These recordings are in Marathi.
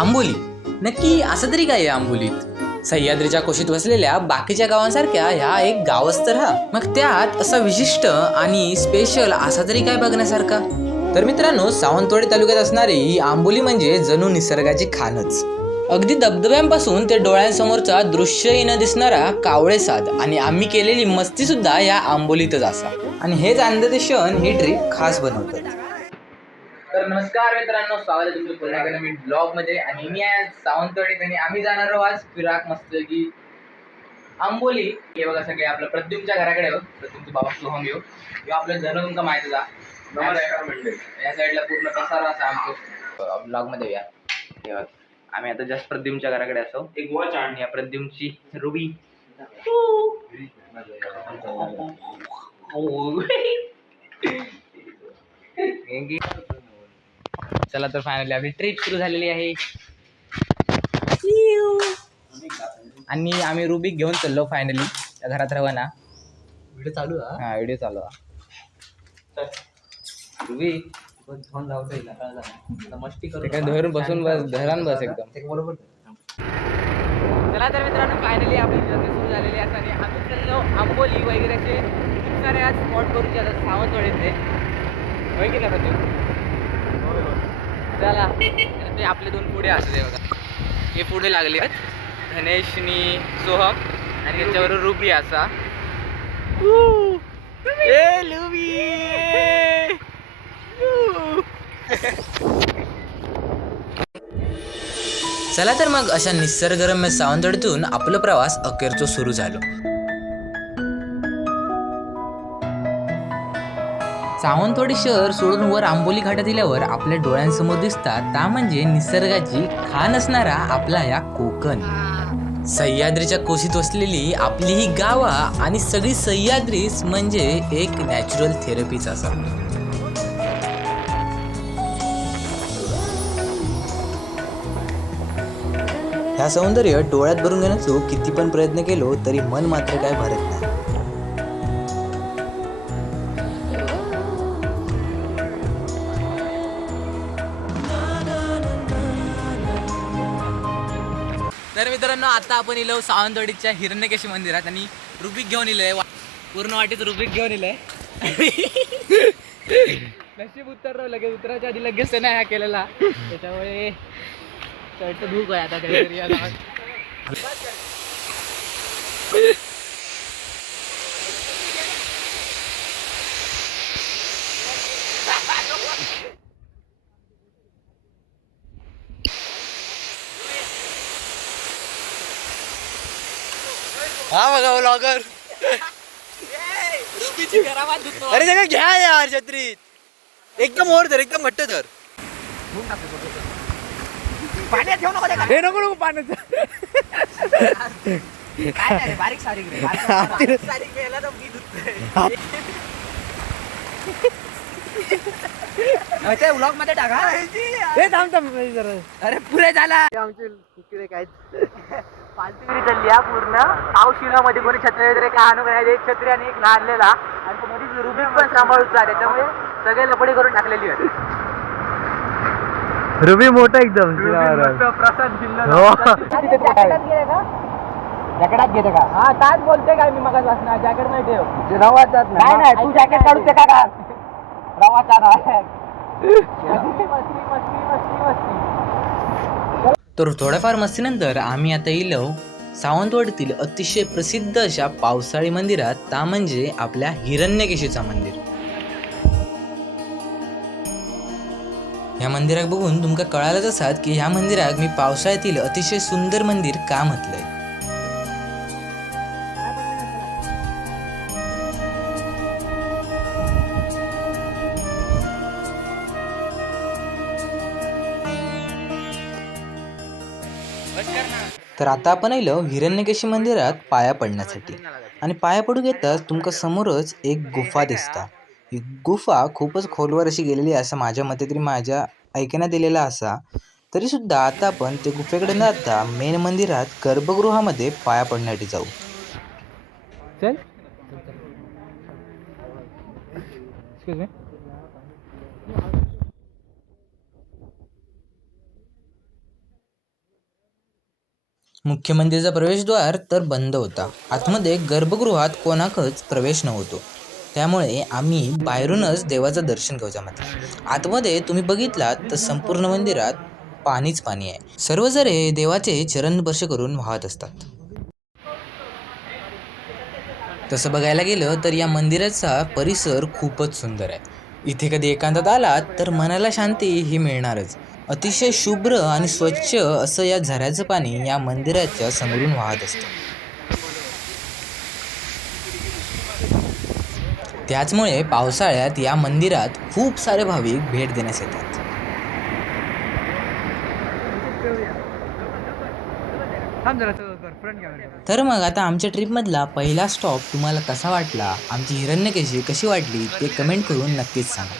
आंबोली. नक्की असं तरी काय आहे आंबोलीत? सह्याद्रीच्या कुशीत वसलेल्या बाकीच्या गावांसारख्या ह्या एक गावच तर हा मग त्यात असा विशिष्ट आणि स्पेशल असा तरी काय बघण्यासारखा? तर मित्रांनो सावंतवाडी तालुक्यात असणारी ही आंबोली म्हणजे जणू निसर्गाची खानच. अगदी धबधब्यांपासून ते डोळ्यांसमोरचा दृश्यही न दिसणारा कावळेसाद आणि आम्ही केलेली मस्ती सुद्धा या आंबोलीतच असा. आणि हेच आनंदाचे क्षण ही ट्रिप खास बनवतात. तर नमस्कार मित्रांनो स्वागत आहे तुमचं पुन्हा एकदा मी ब्लॉगमध्ये आणि मी आहे सावंतवाडीत आणि आम्ही जाणार आहोत आज फिराक मस्त की आंबोली. हे बघा सगळे आपलं प्रद्युमच्या घराकडे बघ. प्रद्युमचा बाबा सोहम येऊ. किंवा आपलं जण तुमका माहिती जा नमस्कार मंडळी. या साईडला पूर्ण पसारा असा आमचं. ब्लॉगमध्ये या. हे बघ. आम्ही आता जस्ट प्रद्युमच्या घराकडे असो एक वॉच आण आणि या प्रद्युमची रुबी. चला तर फायनली आपली ट्रिप सुरू झालेली आहे. आणि आम्ही रुबी घेऊन चाललो फायनली त्या घरात राहा ना व्हिडिओ चालू आहे हा? व्हिडिओ चालू आहे. रुबी फोन लावता येईल कळलं नाही. आता मस्ती ते करू काय नका. धरून बसून बस धरान बस एकदम. बरोबर चला तर मित्रांनो फायनली आपली जर्नी सुरू झालेली आहे. आणि आम्ही चाललो आंबोली वगैरे असे खूप सारे आज स्पॉट करून जातात सावंतवाडीतले. होय की नाही प्रत्येक चला ते आपले दोन पुढे असते बघा. हे पुढे लागले आहेत. धनेशनी सोहम आणि त्याच्यावर रुबी असा. ए लुबी! चला तर मग अशा निसर्गरम्य सावंतडीतून आपला प्रवास अखेरचो सुरू झालो. सावंतवाडी शहर सोडून वर आंबोली घाटात दिल्यावर आपल्या डोळ्यांसमोर दिसतात. त्या म्हणजे निसर्गाची खान असणारा आपला या कोकण. सह्याद्रीच्या कोशीत वसलेली आपली ही गावा आणि सगळी सह्याद्रीच म्हणजे एक नॅचरल थेरपीच असा. ह्या सौंदर्य डोळ्यात भरून घेण्याचो किती पण प्रयत्न केलो तरी मन मात्र काय भरत नाही. आता आपण इलो सावंतवाडीच्या हिरण्यकेशी मंदिरात आणि रुबिक घेऊन इलोय वा- पूर्ण वाटेत रुबिक घेऊन इलोय नशीब उतरलो लगेच उतरायच्या आधी लगेच नाही ह्या केलेला. त्याच्यामुळे शर्ट धूक आहे आता काहीतरी हा बघा ब्लॉगर अरे घ्या यार छत्रीत एकदम ओर धर एकदम घट्ट धर. हे नको नको पाण्याचं बारीक सारी ब्लॉगमध्ये टाका. हे थांब थांब जरा. अरे पुरे झाला. आमचे इकडे काय? पालतीगिरी चालली हा पूर्णमध्ये कोणी छत्री वगैरे काय आणू काय एक छत्री आणि एक लहानलेला आणि तो मध्ये रुबिक पण सांभाळूचा त्याच्यामुळे सगळे लपडी करून टाकलेली आहे रुबी मोठा एकदम प्रसाद हो. जॅकेटात घेते का? हा ताच बोलते काय मी मगाच वाचणार जॅकेट नाही ठेव. रवाजात नाही. नाही तू जॅकेट काढूच का का रवाचा तर थोड्याफार मस्तीनंतर आम्ही आता येलो सावंतवाडीतील अतिशय प्रसिद्ध अशा पावसाळी मंदिरात ता म्हणजे आपल्या हिरण्यकेशीचा मंदिर. ह्या मंदिराक बघून तुमका कळालंच असात की ह्या मंदिराक मी पावसाळ्यातील अतिशय सुंदर मंदिर का म्हटलंय? तर आता आपण आलो हिरण्यकेशी मंदिरात पाया पडण्यासाठी. आणि पाया पडू घेताच तुमका समोरच एक गुफा दिसता. ही गुफा खूपच खोलवर अशी गेलेली असं माझ्या मते तरी माझ्या ऐकण्यात दिलेला असा. तरी सुद्धा आता आपण ते गुफेकडे न जाता मेन मंदिरात गर्भगृहामध्ये पाया पडण्यासाठी जाऊ. चल. मुख्य मंदिराचा प्रवेशद्वार तर बंद होता. आतमध्ये गर्भगृहात कोणाकच प्रवेश नव्हतो. त्यामुळे आम्ही बाहेरूनच देवाचं दर्शन घेऊच्या मात्र आतमध्ये तुम्ही बघितलात तर संपूर्ण मंदिरात पाणीच पाणी आहे. सर्व जरे देवाचे चरण स्पर्श करून वाहत असतात. तसं बघायला गेलं तर या मंदिराचा परिसर खूपच सुंदर आहे. इथे कधी एकांतात आलात तर मनाला शांती ही मिळणारच. अतिशय शुभ्र आणि स्वच्छ असं या झऱ्याचं पाणी या मंदिराच्या समोरून वाहत असतं. त्याचमुळे पावसाळ्यात या मंदिरात खूप सारे भाविक भेट देण्यास येतात. तर मग आता आमच्या ट्रिपमधला पहिला स्टॉप तुम्हाला कसा वाटला? आमची हिरण्यकेशी कशी वाटली? ते कमेंट करून नक्कीच सांगा.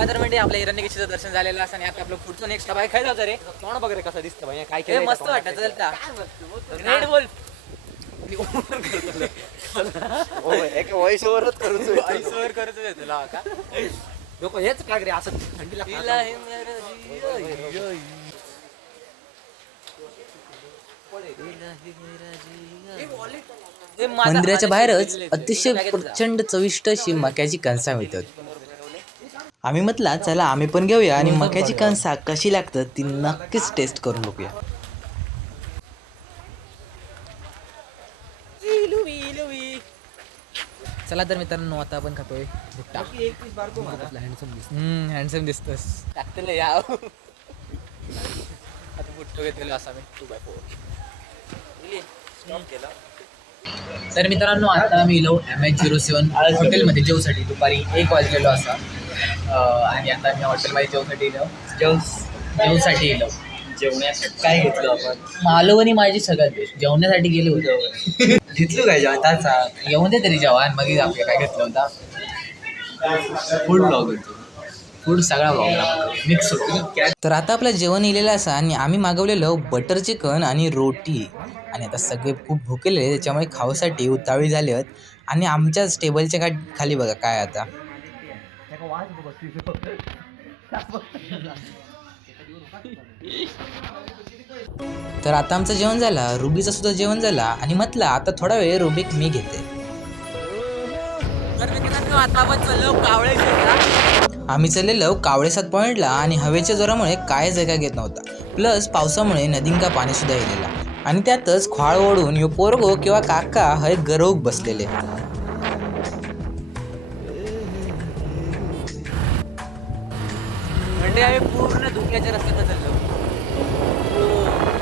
चला तर म्हणजे आपल्या हिरण्यकेशीचं दर्शन झालेलं असं आणि आता आपलं पुढचं नेक्स्ट स्टॉप आहे काय जायचं रे? बघ कसं दिसतं भाई काय केलं मस्त वाटतं चलता. रेड वोल्फ वॉइसवरच करून आईसवर करत आहे तुला का? लोक हेच रे असं थंडी लागते. मंदिराच्या बाहेरच अतिशय प्रचंड चविष्ट अशी मक्याची कणसा मिळतात. आम्ही म्हटला चला आम्ही पण घेऊया आणि मक्याची कणसा कशी लागतात ती नक्कीच टेस्ट करून बघूया. चला तर मित्रांनो आता आपण खातोय भुट्टा. हँडसम दिसतोस. टाकतेले या. आता बुट्टो घेतलेलो असा मी. टू बाय फोर स्टॉप केला. तर मित्रांनो आता मी इलो एम एच झिरो सेवन हॉटेलमध्ये जेवसाठी. दुपारी एक वाजलेलो असा. आणि आता मी हॉटेलमध्ये जेवसाठी इलो जेव जेवसाठी इलो जेवण्यासाठी. काय घेतलं आपण? मालवणी माझी सगळ्यात बेस्ट जेवण्यासाठी गेले होते. घेतलं काय जेवणाचा? येऊन दे तरी जवान मग आपल्या काय घेतलं होता. फूड ब्लॉग फूड सगळा वापरा मिक्स होती. तर आता आपलं जेवण इलेलं असा आणि आम्ही मागवलेलं बटर चिकन आणि रोटी. आणि आता सगळे खूप भुकेले त्याच्यामुळे खाऊसाठी उतावळी झाले आहेत. आणि आमच्याच टेबलच्या खा खाली बघा काय आता. तर आता आमचं जेवण झालं रुबीचं सुद्धा जेवण झाला आणि म्हटलं आता थोडा वेळ रुबिक मी घेते. आम्ही मित्रांनो कावळे सात आम्ही चाललेलो कावळेसात पॉईंटला आणि हवेच्या जोरामुळे काय जागा घेत नव्हता. प्लस पावसामुळे नदींका पाणी सुद्धा येलेला. आणि त्यातच खोळ ओढून यो पोरगो किंवा काका हे गरोग बसलेले. म्हणजे आम्ही पूर्ण धुक्याच्या रस्त्यात चाललो.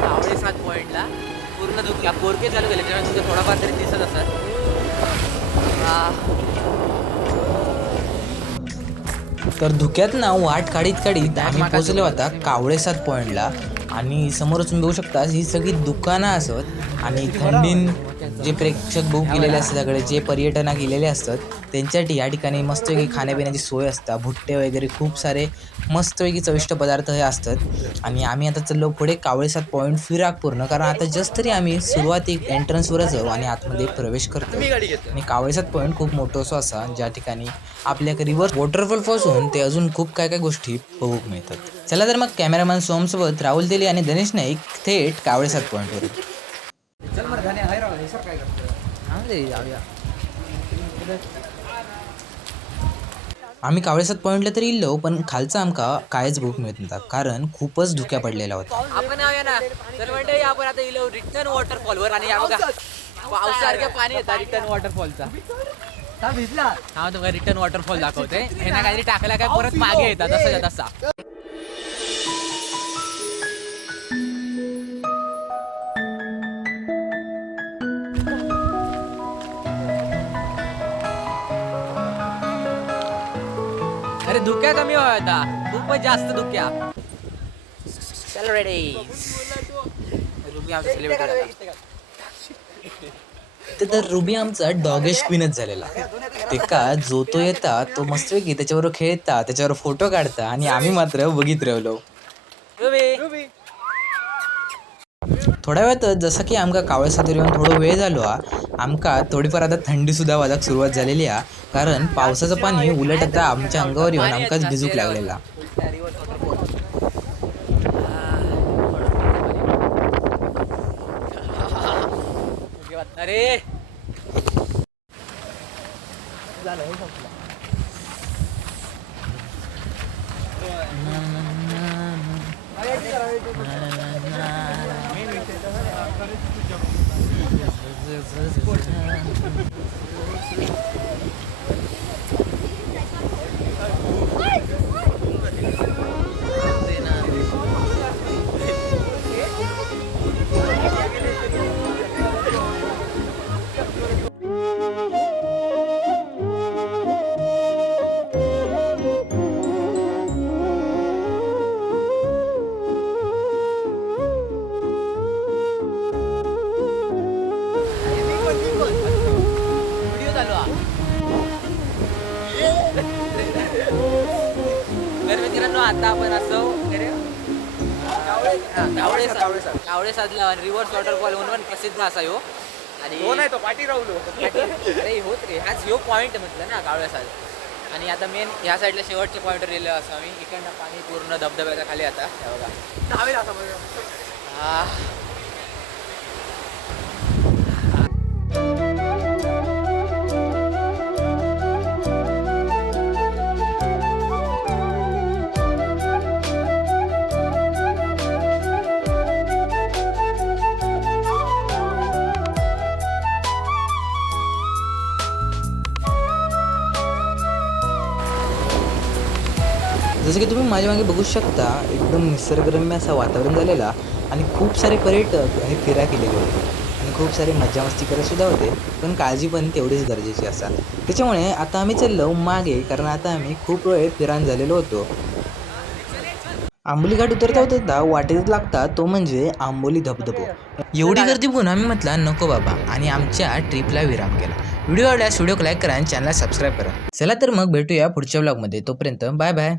कावळे सात पॉईंटला पूर्ण धुक्या पोरके चालू केले त्यामुळे तुझे थोडाफार तरी दिसत असत हा. तर धुक्यात ना वाट काढीत काढीत आम्ही पोचलो होता. कावळेसात पॉईंटला आणि समोरच तुम्ही बघू शकता ही सगळी दुकानं असत आणि थंडीन जे प्रेक्षक बुक गेलेले असतात सगळे जे पर्यटना गेलेले असतात त्यांच्यासाठी या ठिकाणी मस्तपैकी खाण्यापिण्याची सोय असतात भुट्टे वगैरे खूप सारे मस्तपैकी चविष्ट पदार्थ हे असतात. आणि आम्ही आता चाललो पुढे कावळेसात पॉईंट फिराक पूर्ण कारण आता जस्ट तरी आम्ही सुरुवाती एंट्रन्सवरच जाऊ आणि आतमध्ये प्रवेश करतो. आणि कावळेसात पॉईंट खूप मोठं असं असा ज्या ठिकाणी आपल्या रिव्हर्स वॉटरफॉलपासून ते अजून खूप काय काय गोष्टी बघूक मिळतात. चला तर मग कॅमेरामॅन सोमसोबत राहुल दिली आणि गणेश नाईक थेट कावळेसात पॉईंटवर चल मग गाणे हाय राव हे सर काय जाऊया आम्ही कावळेसात पॉईंटला तरी इल्लो पण खालचा आमका कायच बुक मिळत नव्हता कारण खूपच धुक्या पडलेला होता आपण ना. तर म्हणजे आपण आता इलो रिटर्न वॉटरफॉलवर आणि या बघा. पावसासारखं पाणी येतं रिटर्न वॉटरफॉलचा भिजला. हा तुम्हाला रिटर्न वॉटरफॉल दाखवते. हे ना काहीतरी टाकला काय परत मागे येतात तसं तसा. धुक्या कमी व्हाय आता खूपच जास्त धुक्या चल रेडी रुबी आमचा सेलिब्रिटी ते तर रुबी आमचा डॉगेश क्वीनच झालेला. ते का जो तो येता तो मस्तपैकी त्याच्याबरोबर खेळता त्याच्यावर फोटो काढता आणि आम्ही मात्र बघित राहिलो. रुबी. थोड्या वेळातच जसं की आमका कावळेसातर येऊन थोडो वेळ झालो हा. आमका थोडीफार आता थंडी सुद्धा वाजाक सुरुवात झालेली आहे कारण पावसाचं पाणी उलट आता आमच्या अंगावर येऊन आमकाच भिजूक लागलेला. अरे! Yeah. कावळे साधला रिव्हर्स वॉटरफॉल म्हणून पण प्रसिद्ध असा ह्यो आणि हो नाही तो पाठी राहुलो अरे होत रे हाच ह्यो पॉईंट म्हटलं ना कावळे साध आणि आता मेन ह्या साईडला शेवटच्या पॉईंटवर गेलो असं आम्ही. इकडनं पाणी पूर्ण धबधब्याच्या खाली आता. बघा. हा. जसं की तुम्ही माझ्या मागे बघू शकता एकदम निसर्गरम्य असा वातावरण झालेला आणि खूप सारे पर्यटक हे फिरा केलेले होते. आणि खूप सारे मज्जा मस्ती करतसुद्धा होते पण काळजी पण तेवढीच गरजेची असा त्याच्यामुळे आता आम्ही चाललो मागे कारण आता आम्ही खूप वेळ फिरान झालेलो होतो. आंबोली घाट उतरता उतरता वाटेत लागता तो म्हणजे आंबोली धबधबो. एवढी गर्दी बघून आम्ही म्हटला नको बाबा आणि आमच्या ट्रिपला विराम केला. व्हिडिओ आवडल्यास व्हिडिओ लाईक करा आणि चॅनलला सबस्क्राईब करा. चला तर मग भेटूया पुढच्या ब्लॉगमध्ये तोपर्यंत बाय बाय.